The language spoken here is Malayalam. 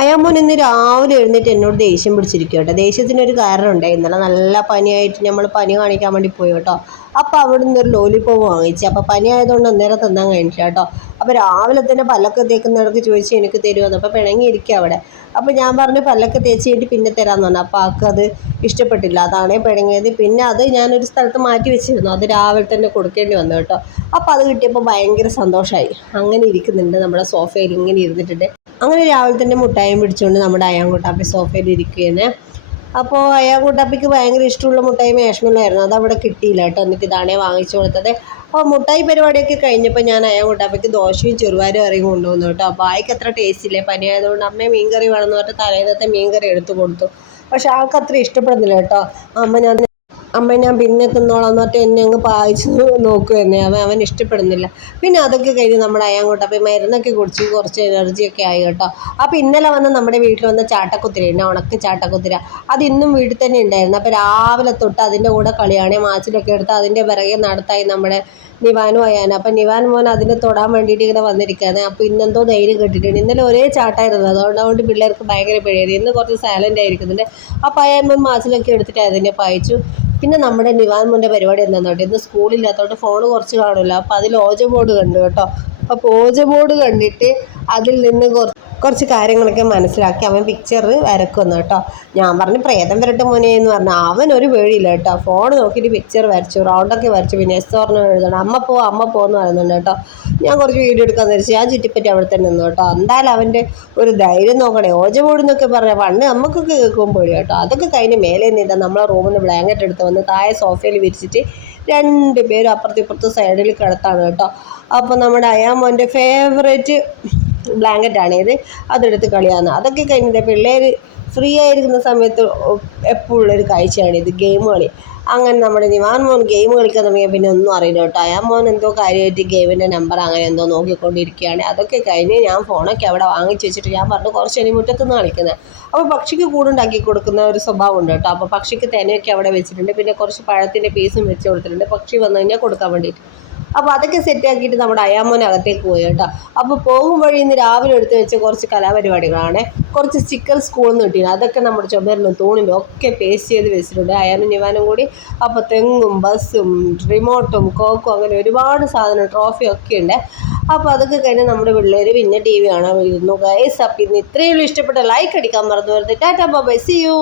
അയാമോൻ ഇന്ന് രാവിലെ എഴുന്നേറ്റ് എന്നോട് ദേഷ്യം പിടിച്ചിരിക്കും കേട്ടോ. ദേഷ്യത്തിനൊരു കാരണം ഉണ്ടായി. ഇന്നലെ നല്ല പനിയായിട്ട് നമ്മൾ പനി കാണിക്കാൻ വേണ്ടി പോയി കേട്ടോ. അപ്പോൾ അവിടെ നിന്ന് ഒരു ലോലിപോപ്പ് വാങ്ങിച്ചു. അപ്പോൾ പനി ആയതുകൊണ്ട് അന്നേരം തിന്നാൻ കഴിഞ്ഞില്ല കേട്ടോ. അപ്പോൾ രാവിലെ തന്നെ പല്ലൊക്കെ തേക്കുന്നിടക്ക് ചോദിച്ചു എനിക്ക് തരുമെന്ന്. അപ്പോൾ പിണങ്ങിയിരിക്കുക അവിടെ. അപ്പോൾ ഞാൻ പറഞ്ഞു പല്ലൊക്കെ തേച്ച് കഴിഞ്ഞിട്ട് പിന്നെ തരാമെന്ന് പറഞ്ഞു. അപ്പോൾ ആൾക്കത് ഇഷ്ടപ്പെട്ടില്ല, അതാണേ പിണങ്ങിയത്. പിന്നെ അത് ഞാനൊരു സ്ഥലത്ത് മാറ്റി വെച്ചിരുന്നു, അത് രാവിലെ തന്നെ കൊടുക്കേണ്ടി വന്നു കേട്ടോ. അപ്പോൾ അത് കിട്ടിയപ്പോൾ ഭയങ്കര സന്തോഷമായി. അങ്ങനെ ഇരിക്കുന്നുണ്ട് നമ്മുടെ സോഫയിൽ, ഇങ്ങനെ ഇരുന്നിട്ടുണ്ട്. അങ്ങനെ രാവിലെ തന്നെ മുട്ടായും പിടിച്ചുകൊണ്ട് നമ്മുടെ അയാൻകുട്ടാപ്പി സോഫയിൽ ഇരിക്കുകയാണ്. അപ്പോൾ അയാൻകുട്ടാപ്പിക്ക് ഭയങ്കര ഇഷ്ടമുള്ള മുട്ടായി മേഷ്മലായിരുന്നു, അത് അവിടെ കിട്ടിയില്ല കേട്ടോ. എന്നിട്ട് ഇതാണേ വാങ്ങിച്ചു കൊടുത്തത്. അപ്പോൾ മുട്ടായി പരിപാടിയൊക്കെ കഴിഞ്ഞപ്പോൾ ഞാൻ അയാൻകുട്ടാപ്പിക്ക് ദോശയും ചെറുവാരും ഇറങ്ങി കൊണ്ടുവന്നു കേട്ടോ. അപ്പോൾ ആയിക്ക് അത്ര ടേസ്റ്റ് ഇല്ലേ, പനി ആയതുകൊണ്ട് അമ്മ മീൻകറി വേണമെന്ന് പറഞ്ഞിട്ട് തലേന്നത്തെ മീൻകറി എടുത്തു കൊടുത്തു. പക്ഷെ ആൾക്ക് അത്ര ഇഷ്ടപ്പെടുന്നില്ല കേട്ടോ. അമ്മ ഞാൻ പിന്നെ തിന്നോളാം എന്നിട്ട് എന്നെ അങ്ങ് പായിച്ച് നോക്കുക തന്നെ. അവൻ ഇഷ്ടപ്പെടുന്നില്ല. പിന്നെ അതൊക്കെ കഴിഞ്ഞ് നമ്മുടെ അയാൻകുട്ടാപ്പി മരുന്നൊക്കെ കുടിച്ച് കുറച്ച് എനർജിയൊക്കെ ആയി കേട്ടോ. അപ്പോൾ ഇന്നലെ വന്ന് നമ്മുടെ വീട്ടിൽ വന്ന ചാട്ടക്കുതിര ഉണ്ട്, ഉണക്ക് ചാട്ടക്കുതിര. അത് ഇന്നും വീട്ടിൽ തന്നെ ഉണ്ടായിരുന്നു. അപ്പോൾ രാവിലെ തൊട്ട് അതിൻ്റെ കൂടെ കളിയാണെ മാച്ചിലൊക്കെ എടുത്ത് അതിൻ്റെ പിറകെ നടത്തായി നമ്മുടെ നിവാനും അയാനും. അപ്പം നിവാൻ മോൻ അതിനെ തൊടാൻ വേണ്ടിയിട്ട് ഇങ്ങനെ വന്നിരിക്കുകയാണ്. അപ്പോൾ ഇന്നെന്തോ ധൈര്യം കെട്ടിട്ടുണ്ട്. ഇന്നലെ ഒരേ ചാട്ടായിരുന്നു, അതുകൊണ്ട് പിള്ളേർക്ക് ഭയങ്കര പേടിയായിരുന്നു. ഇന്ന് കുറച്ച് സൈലൻ്റ് ആയിരിക്കുന്നുണ്ട്. അപ്പോൾ അയാൻ മോൻ മാച്ചിലൊക്കെ എടുത്തിട്ട് അതിനെ പായിച്ചു. പിന്നെ നമ്മുടെ നിവാൻ മോൻ്റെ പരിപാടി എന്താണെന്ന് കേട്ടോ, ഇന്ന് സ്കൂളില്ലാത്തതുകൊണ്ട് ഫോൺ കുറച്ച് കാണില്ല. അപ്പോൾ അതിൽ ഓജ ബോർഡ് കണ്ടു കേട്ടോ. അപ്പോൾ ഓജ ബോർഡ് കണ്ടിട്ട് അതിൽ നിന്ന് കുറച്ച് കാര്യങ്ങളൊക്കെ മനസ്സിലാക്കി അവൻ പിക്ചർ വരക്കുന്നു കേട്ടോ. ഞാൻ പറഞ്ഞു പ്രേതം വരട്ടെ മോനെ എന്ന് പറഞ്ഞു. അവനൊരു പേടിയില്ല കേട്ടോ. ഫോൺ നോക്കിയിട്ട് പിക്ചർ വരച്ചു, റൗണ്ടൊക്കെ വരച്ചു. പിന്നെ എസ് ഓർന്ന് എഴുതണം, അമ്മ പോകുമെന്ന് പറയുന്നുണ്ട് കേട്ടോ. ഞാൻ കുറച്ച് വീഡിയോ എടുക്കാമെന്ന് വെച്ചാൽ ഞാൻ ചുറ്റിപ്പറ്റി അവിടെ തന്നെ നിന്നു കേട്ടോ. എന്തായാലും അവൻ്റെ ഒരു ധൈര്യം നോക്കണേ. ഓജ ബോർഡ് എന്നൊക്കെ പറഞ്ഞാൽ പണ്ട് നമുക്കൊക്കെ കേൾക്കുമ്പോൾ പേടി കേട്ടോ. അതൊക്കെ കഴിഞ്ഞ് മേലെ നിന്നിട്ട് നമ്മളെ റൂമിൽ നിന്ന് ബ്ലാങ്കറ്റ് എടുത്ത് വന്ന് താഴെ സോഫയിൽ വിരിച്ചിട്ട് രണ്ടുപേരും അപ്പുറത്തിപ്പുറത്ത് സൈഡിൽ കിടത്താണ് കേട്ടോ. അപ്പോൾ നമ്മുടെ അയാമോൻ്റെ ഫേവറേറ്റ് ബ്ലാങ്കറ്റാണ് ഇത്, അതെടുത്ത് കളിയാന്ന്. അതൊക്കെ കഴിഞ്ഞിട്ട് പിള്ളേർ ഫ്രീ ആയിരിക്കുന്ന സമയത്ത് എപ്പോഴുള്ളൊരു കാഴ്ചയാണിത്, ഗെയിം കളി. അങ്ങനെ നമ്മുടെ നിവാൻ മോൻ ഗെയിം കളിക്കാൻ തുടങ്ങിയാൽ പിന്നെ ഒന്നും അറിയില്ല കേട്ടോ. അയാൻ മോൻ എന്തോ കാര്യമായിട്ട് ഗെയിമിൻ്റെ നമ്പർ അങ്ങനെ എന്തോ നോക്കിക്കൊണ്ടിരിക്കുകയാണ്. അതൊക്കെ കഴിഞ്ഞ് ഞാൻ ഫോണൊക്കെ അവിടെ വാങ്ങിച്ച് വെച്ചിട്ട് ഞാൻ പറഞ്ഞു കുറച്ച് ഇനി മുറ്റത്തുനിന്ന് കളിക്കുന്നത്. അപ്പോൾ പക്ഷിക്ക് കൂടുണ്ടാക്കി കൊടുക്കുന്ന ഒരു സ്വഭാവം ഉണ്ട് കേട്ടോ. അപ്പോൾ പക്ഷിക്ക് തേനയൊക്കെ അവിടെ വെച്ചിട്ടുണ്ട്. പിന്നെ കുറച്ച് പഴത്തിൻ്റെ പീസും വെച്ച് കൊടുത്തിട്ടുണ്ട്, പക്ഷി വന്നു കഴിഞ്ഞാൽ കൊടുക്കാൻ വേണ്ടിയിട്ട്. അപ്പോൾ അതൊക്കെ സെറ്റാക്കിയിട്ട് നമ്മുടെ അയാമോൻ അകത്തേക്ക് പോയി കേട്ടോ. അപ്പോൾ പോകും വഴി ഇന്ന് രാവിലെ എടുത്ത് വെച്ച കുറച്ച് കലാപരിപാടികളാണ്. കുറച്ച് സ്റ്റിക്കർ സ്കൂളിൽ നിന്ന് കിട്ടിയിരുന്നു, അതൊക്കെ നമ്മുടെ ചുമരിലും തൂണിലും ഒക്കെ പേസ്റ്റ് ചെയ്ത് വെച്ചിട്ടുണ്ട് അയാനും നിവാനും കൂടി. അപ്പോൾ തെങ്ങും ബസ്സും റിമോട്ടും കോക്കും അങ്ങനെ ഒരുപാട് സാധനം ട്രോഫിയൊക്കെ ഉണ്ട്. അപ്പോൾ അതൊക്കെ കഴിഞ്ഞ് നമ്മുടെ പിള്ളേർ പിന്നെ TV കാണാൻ വരുന്നു ഗൈസ്. അപ്പോൾ ഇന്ന് ഇത്രയുള്ളൂ. ഇഷ്ടപ്പെട്ട ലൈക്ക് അടിക്കാൻ മറന്നു വരുന്നത്. Tata bye, see U.